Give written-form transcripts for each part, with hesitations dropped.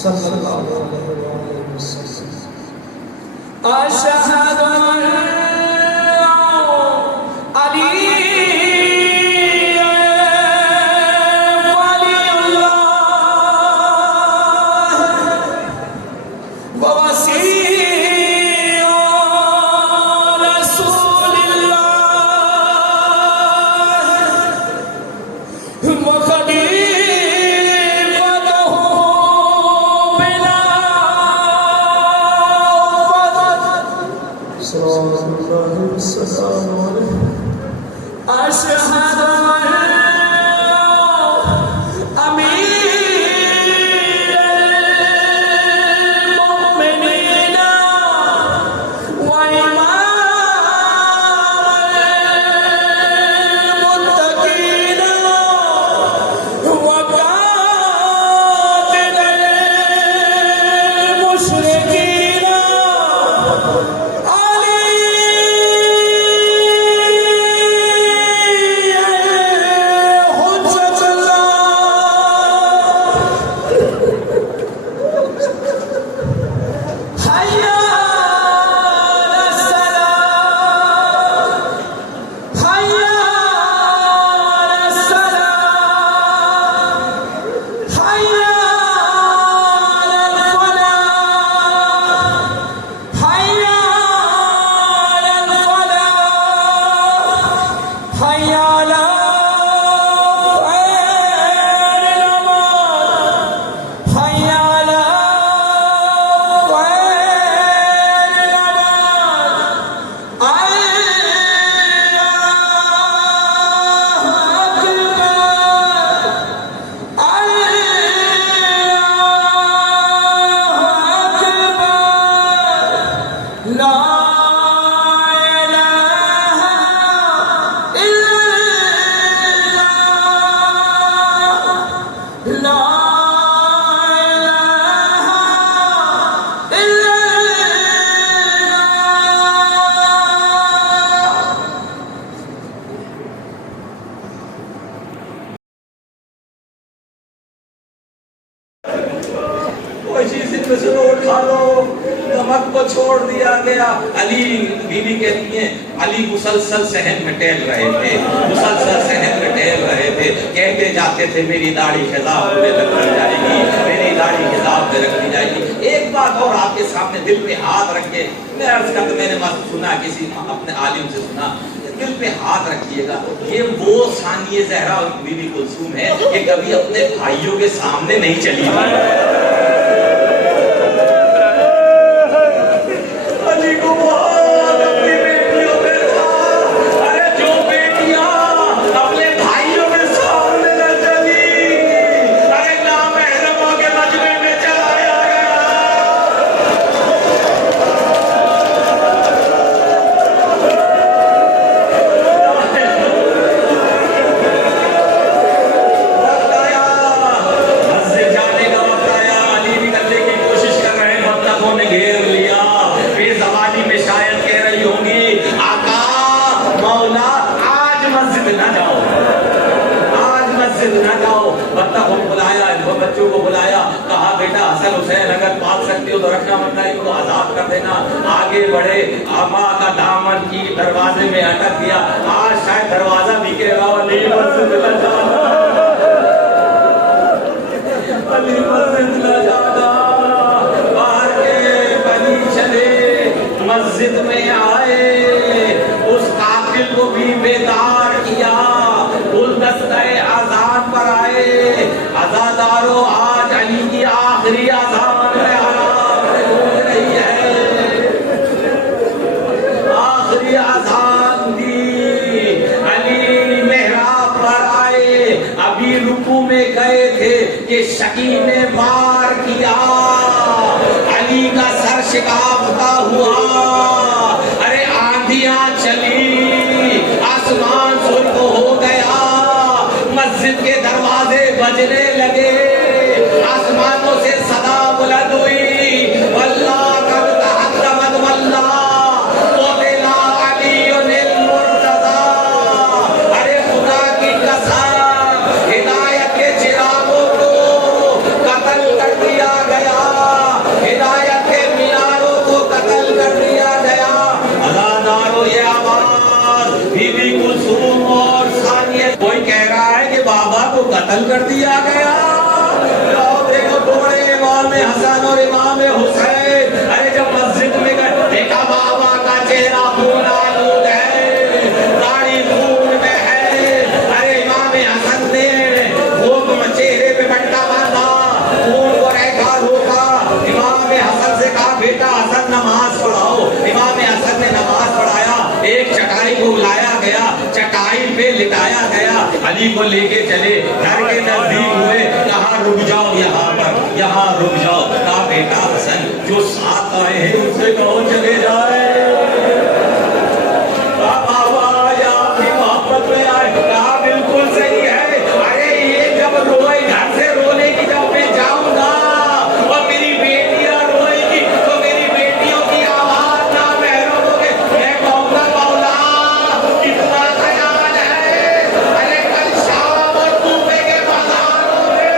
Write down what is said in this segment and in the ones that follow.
सल्लल्लाहु अलैहि वसल्लम। अशहदु अली छोड़ दिया गया। अली बीवी कहती है, अली मुसलसल सहन में टहल रहे थे, मुसलसल सहन में टहल रहे थे, कहते जाते थे मेरी दाढ़ी खिजाब में रखी जाएगी, मेरी दाढ़ी खिजाब में रखी जाएगी। एक बात और आपके सामने दिल पे हाथ रख के मैं अर्ज करता, मैंने मत सुना किसी अपने आलिम से सुना, दिल पे हाथ रखिएगा। ये वो सानिए ज़हरा और बीवी कुलसूम है कि कभी अपने भाइयों के सामने नहीं चली। बच्चों को बुलाया, कहा बेटा हसन हुसैन अगर पाल सकते हो तो रखना, वरना इनको आजाद कर देना। आगे बढ़े, अम्मा का दामन की दरवाजे में अटक दिया। आज शायद दरवाजा बिकेगा। अली मस्जिद न जाना, अली मस्जिद न जाना। बाहर के बनी चले, मस्जिद में आए, उस कातिल को भी बेदार किया। गुलदस्ते आजाद पर आए, आजादारो आज अली की आखिरी आजान में गूंज रही है। आखिरी आजान दी, अली मेहराब पर आए, अभी रुकू में गए थे कि शकी ने वार किया। अली का सर शिकाफ्ता हुआ, अरे आंधियां चली, आसमान सुर्ख हो गया, मस्जिद के दरवाजे बजने लगे, आसमानों से सदा बुलंद हुई, वल्लाह कद तहद्दमत वल्लाह क़ुतिला अलीयुल मुर्तज़ा। अरे खुदा की कसम, हिदायत के चिरागों को कत्ल कर दिया गया। अली को लेके चले, घर के नजदीक हुए, कहा रुक जाओ यहाँ पर, यहाँ रुक जाओ। कहा बेटा हसन जो साथ आए हैं उनसे कहो चले जाए। बाबा या आपकी मोहब्बत में आए, कहा बिल्कुल सही है। अरे ये जब रोए, घर से रोने की जब मैं जाऊंगा और मेरी बेटियां रोएगी तो मेरी बेटियों की आवाज ना महरूम होगी। मैं कहूंगा मौला कितना ख्याल है, अरे कल शाम और कूफे के बाजारों में,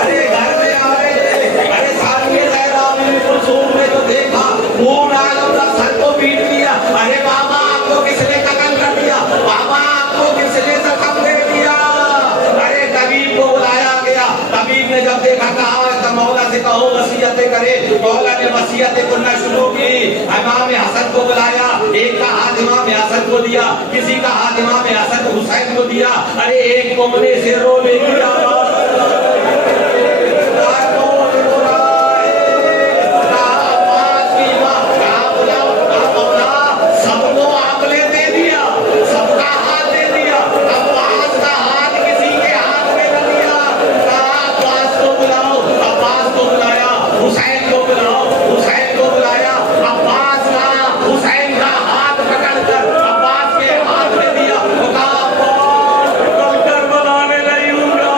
अरे घर में आ रहे थे, अरे सामने ज़हरा बिन कुलसूम ने तो देखा, खून आलम का सर को पीट दिया। अरे बाबा आपको किसने कत्ल कर दिया, बाबा आपको किसने जख्म दे दिया। अरे तबीब को बुलाया गया, तबीब ने जब देखा कहा तो मौला से कहो वसीयतें करे। मौला ने वसीयतें करना शुरू की। इमाम हसन को बुलाया, एक का हाथ इमाम हसन को दिया, किसी का हाथ इमाम हसन हुसैन को दिया। अरे एक कोमने से रोने की आवाज, सबको आंकले दे दिया, सबका हाथ दे दिया। अब्बास का हाथ किसी के हाथ में न दिया। कहा अब्बास को बुलाओ, अब्बास को बुलाया। हुसैन को बुलाओ, हुसैन को बुलाया। अब्बास का हुसैन का हाथ पकड़कर अब्बास के हाथ में दिया। वो कहा अब्बास कल करबला में नहीं हूँगा,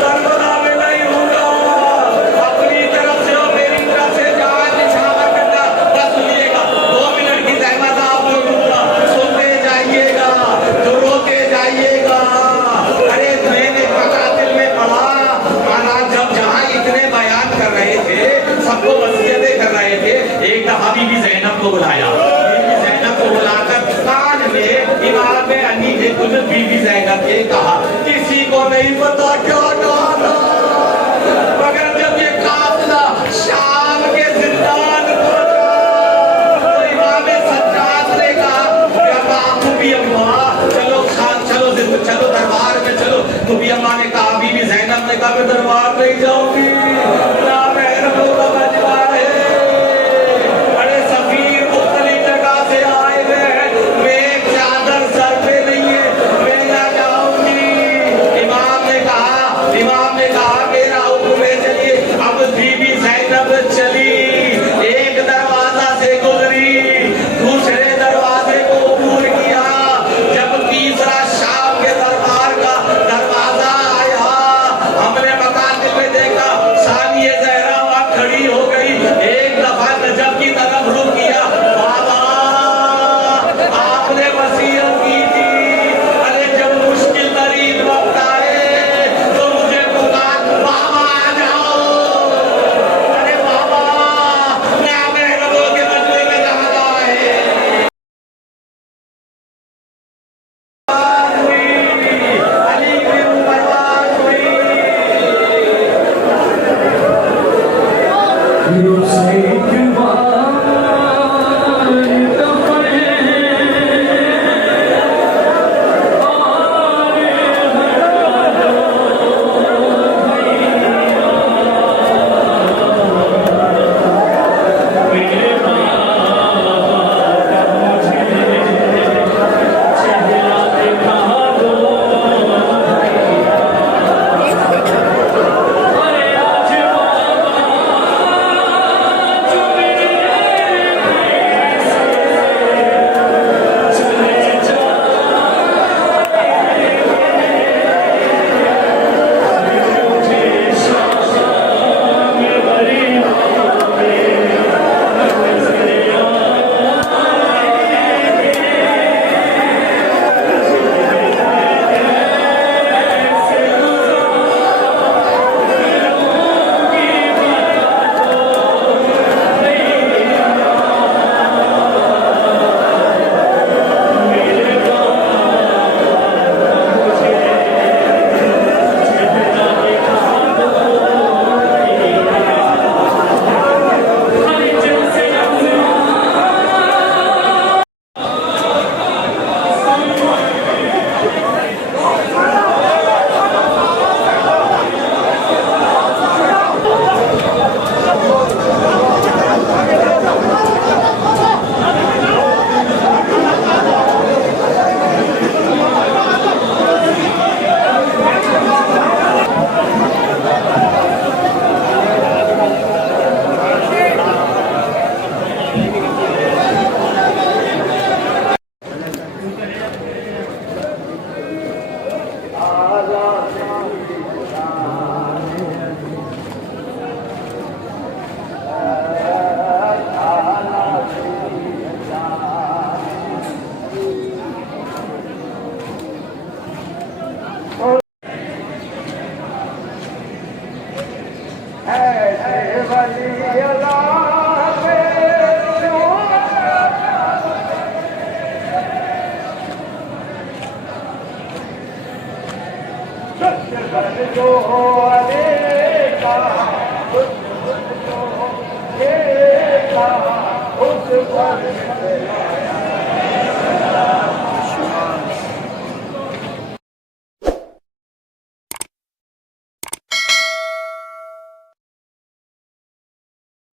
करबला में नहीं हूँगा। अपनी तरफ से और मेरी तरफ से जान निछावर करना। बस सुनिएगा, 2 मिनट की जहमत आपको दूंगा, सुनते जाइएगा तो रोते जाइएगा। अरे मैंने मकातिल में पढ़ा, महाराज जब जहाँ इतने बयान कर रहे थे, सबको वसीयतें कर रहे थे, एक दफा बीबी ज़ैनब को बुलाया। बीबी ज़ैनब को बुलाकर कान में इमाम अली ने कुछ बीबी ज़ैनब ने कहा, किसी को नहीं पता क्या कहा था, मगर जब ये काफिला शाम के जिंदान पहुंचा तो इमाम सज्जाद ने कहा खूबी अम्मा चलो खान चलो चलो दरबार में चलो। खूबी अम्मा ने कहा, बीबी ज़ैनब ने कहा मैं दरबार नहीं जाऊंगी, ना महरम का मजमा है। अरे सफीर मुख्तलिफ जगह से आए हुए हैं, मैं एक चादर सर पे नहीं है, मैं ना जाऊंगी। इमाम ने कहा मेरा हुक्म है चलिए। अब बीबी ज़ैनब चली, एक दरवाजा से गुजरी, दूसरे दरवाजे को अबूर किया। जब तीसरा शाम के दरबार का दरवाजा आया, हमने मकातिल में देखा जो हो अनेका उस पर